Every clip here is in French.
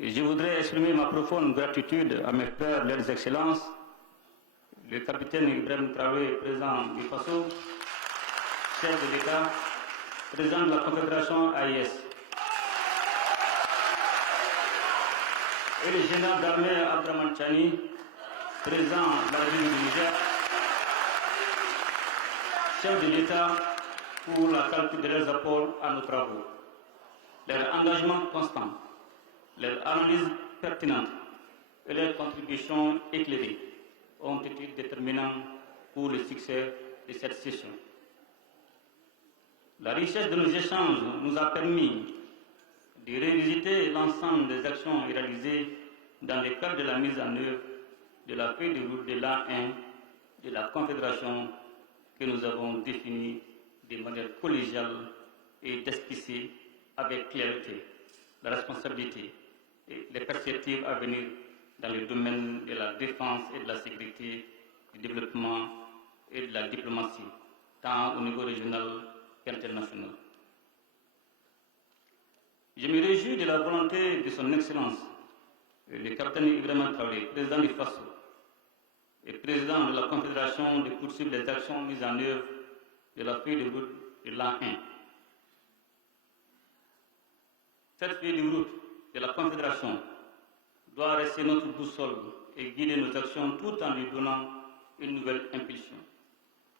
Je voudrais exprimer ma profonde gratitude à mes frères, leurs excellences, le capitaine Ibrahim Traoré, président du FASO, chef de l'État, président de la Confédération AIS, et le général d'armée Abdraman Chani, président de la République du Niger, chef de l'État, pour la qualité de leurs apports à nos travaux. Leur engagement constant, leur analyse pertinente et leurs contributions éclairées ont été déterminants pour le succès de cette session. La richesse de nos échanges nous a permis de revisiter l'ensemble des actions réalisées dans le cadre de la mise en œuvre de la feuille de route de l'an 1 de la Confédération que nous avons définie de manière collégiale et d'esquisser avec clarté la responsabilité et les perspectives à venir dans le domaine de la défense et de la sécurité, du développement et de la diplomatie, tant au niveau régional qu'international. Je me réjouis de la volonté de son Excellence, le capitaine Ibrahim Traoré, président du FASO et président de la Confédération, de poursuivre les actions mises en œuvre de la feuille de route de l'an 1. Cette feuille de route de la Confédération doit rester notre boussole et guider nos actions tout en lui donnant une nouvelle impulsion.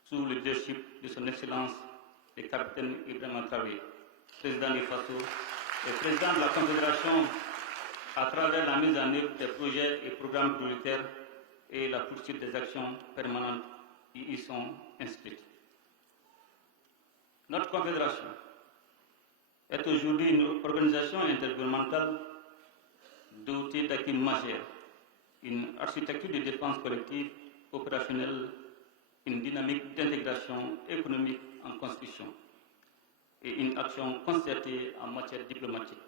Sous le leadership de son Excellence, le capitaine Ibrahim Traoré, président du FASO et président de la Confédération, à travers la mise en œuvre des projets et programmes prioritaires et la poursuite des actions permanentes qui y sont inscrites. Notre Confédération est aujourd'hui une organisation intergouvernementale dotée d'acquis majeurs, une architecture de défense collective opérationnelle, une dynamique d'intégration économique en construction et une action concertée en matière diplomatique.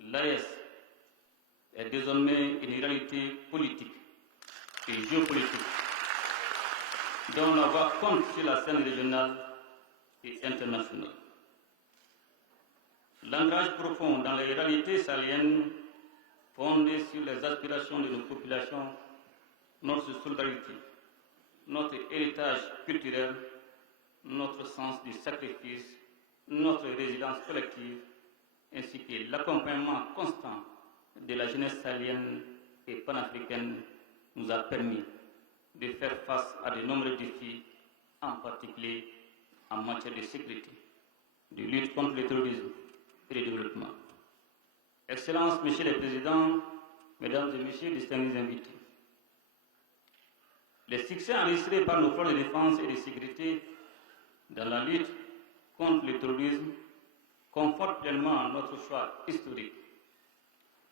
L'AES est désormais une réalité politique et géopolitique dont la voix compte sur la scène régionale et internationale. L'ancrage profond dans les réalités sahéliennes fondé sur les aspirations de nos populations, notre solidarité, notre héritage culturel, notre sens du sacrifice, notre résilience collective, ainsi que l'accompagnement constant de la jeunesse sahélienne et panafricaine nous a permis de faire face à de nombreux défis, en particulier en matière de sécurité, de lutte contre le terrorisme et de développement. Excellences, Messieurs les Présidents, Mesdames et Messieurs, distingués invités, les succès enregistrés par nos forces de défense et de sécurité dans la lutte contre le terrorisme confortent pleinement notre choix historique,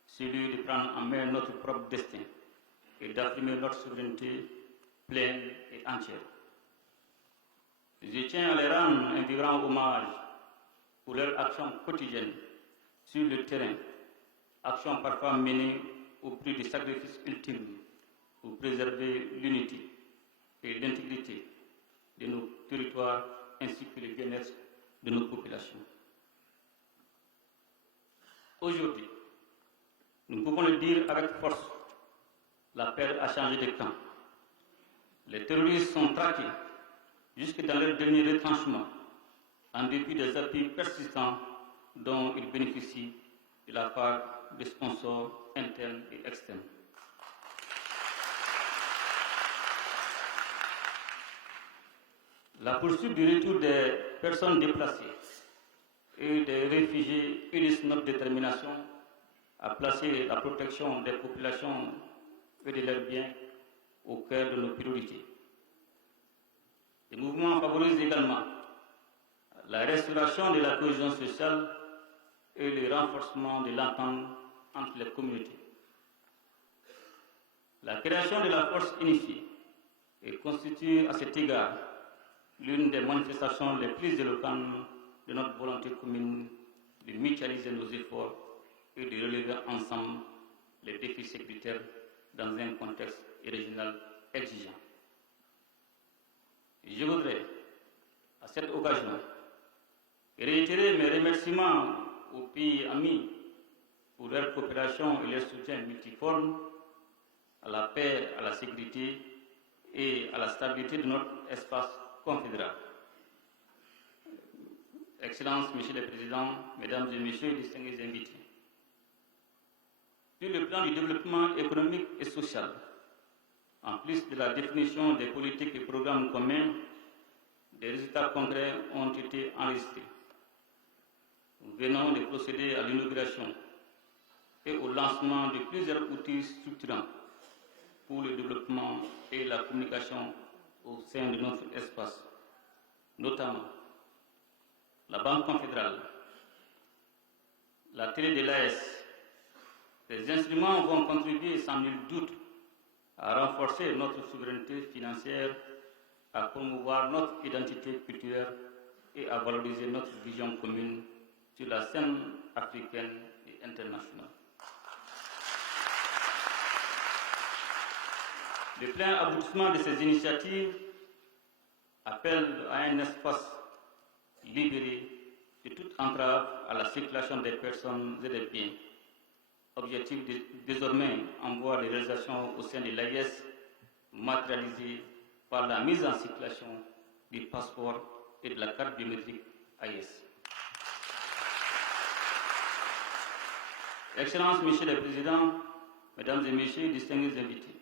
celui de prendre en main notre propre destin et d'affirmer notre souveraineté pleine et entière. Je tiens à les rendre un vibrant hommage pour leur action quotidienne sur le terrain, action parfois menée au prix du sacrifice ultime pour préserver l'unité et l'intégrité de nos territoires ainsi que le bien-être de nos populations. Aujourd'hui, nous pouvons le dire avec force, la paix a changé de camp. Les terroristes sont traqués jusque dans leur dernier retranchement, en dépit des appuis persistants dont ils bénéficient de la part des sponsors internes et externes. La poursuite du retour des personnes déplacées et des réfugiés illustre notre détermination à placer la protection des populations et de leurs biens au cœur de nos priorités. Le mouvement favorise également la restauration de la cohésion sociale et le renforcement de l'entente entre les communautés. La création de la force unifiée constitue à cet égard l'une des manifestations les plus éloquentes de notre volonté commune de mutualiser nos efforts et de relever ensemble les défis sécuritaires dans un contexte régional exigeant. Je voudrais, à cette occasion, réitérer mes remerciements aux pays amis coopération et leur soutien multiforme à la paix, à la sécurité et à la stabilité de notre espace confédéral. Excellences, Monsieur le Président, Mesdames et Messieurs, distingués invités. Sur le plan du développement économique et social, en plus de la définition des politiques et programmes communs, des résultats concrets ont été enregistrés. Nous venons de procéder à l'inauguration et au lancement de plusieurs outils structurants pour le développement et la communication au sein de notre espace, notamment la Banque confédérale, la télé de l'AS. Ces instruments vont contribuer sans nul doute à renforcer notre souveraineté financière, à promouvoir notre identité culturelle et à valoriser notre vision commune sur la scène africaine et internationale. Le plein aboutissement de ces initiatives appelle à un espace libéré de toute entrave à la circulation des personnes et des biens. Objectif désormais en voie de réalisation au sein de l'AIS, matérialisé par la mise en circulation du passeport et de la carte biométrique AIS. Excellences, Monsieur le Président, Mesdames et Messieurs, distingués invités,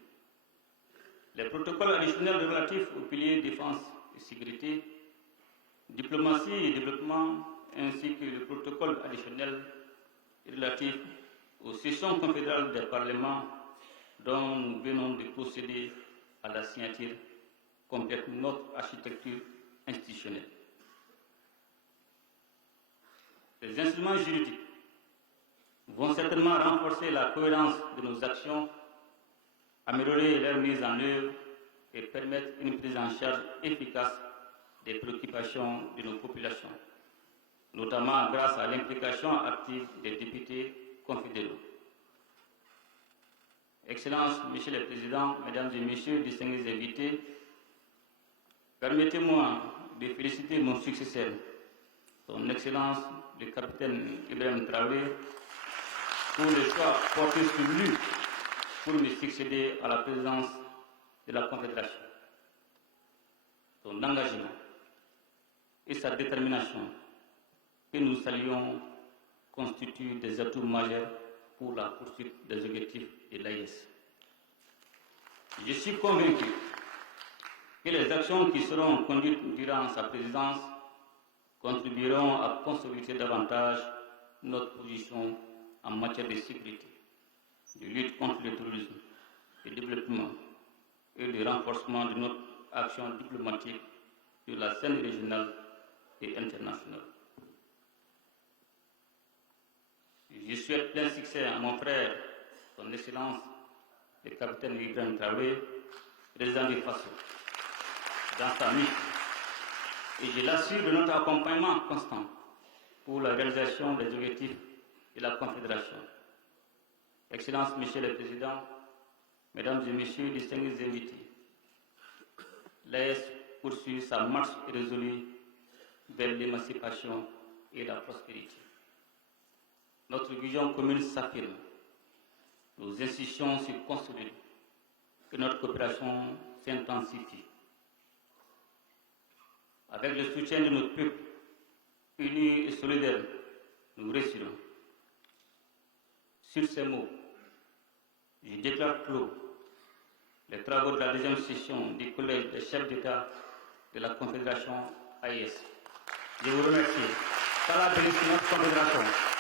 les protocoles additionnels relatifs aux piliers défense et sécurité, diplomatie et développement, ainsi que le protocole additionnel relatif aux sessions confédérales des parlements dont nous venons de procéder à la signature complète notre architecture institutionnelle. Les instruments juridiques vont certainement renforcer la cohérence de nos actions, améliorer leur mise en œuvre et permettre une prise en charge efficace des préoccupations de nos populations, notamment grâce à l'implication active des députés confédéraux. Excellences, Monsieur le Président, Mesdames et Messieurs, distingués invités, permettez-moi de féliciter mon successeur, Son Excellence le capitaine Ibrahim Traoré, pour le choix porté sur lui pour me succéder à la présidence de la Confédération. Son engagement et sa détermination, que nous saluons, constituent des atouts majeurs pour la poursuite des objectifs de l'AIS. Je suis convaincu que les actions qui seront conduites durant sa présidence contribueront à consolider davantage notre position en matière de sécurité, de lutte contre le terrorisme, de développement et de renforcement de notre action diplomatique sur la scène régionale et internationale. Je souhaite plein succès à mon frère, Son Excellence, le capitaine Ibrahim Traoré, président du FASO, dans sa mission. Et je l'assure de notre accompagnement constant pour la réalisation des objectifs de la Confédération. Excellences, Monsieur le Président, Mesdames et Messieurs, distingués invités, l'AS poursuit sa marche résolue vers l'émancipation et la prospérité. Notre vision commune s'affirme, nos institutions se consolident et notre coopération s'intensifie. Avec le soutien de notre peuple, unis et solidaires, nous réussirons. Sur ces mots, je déclare clos les travaux de la deuxième session du Collège des chefs d'État de la Confédération AIS. Je vous remercie. Qu'Allah bénisse notre Confédération.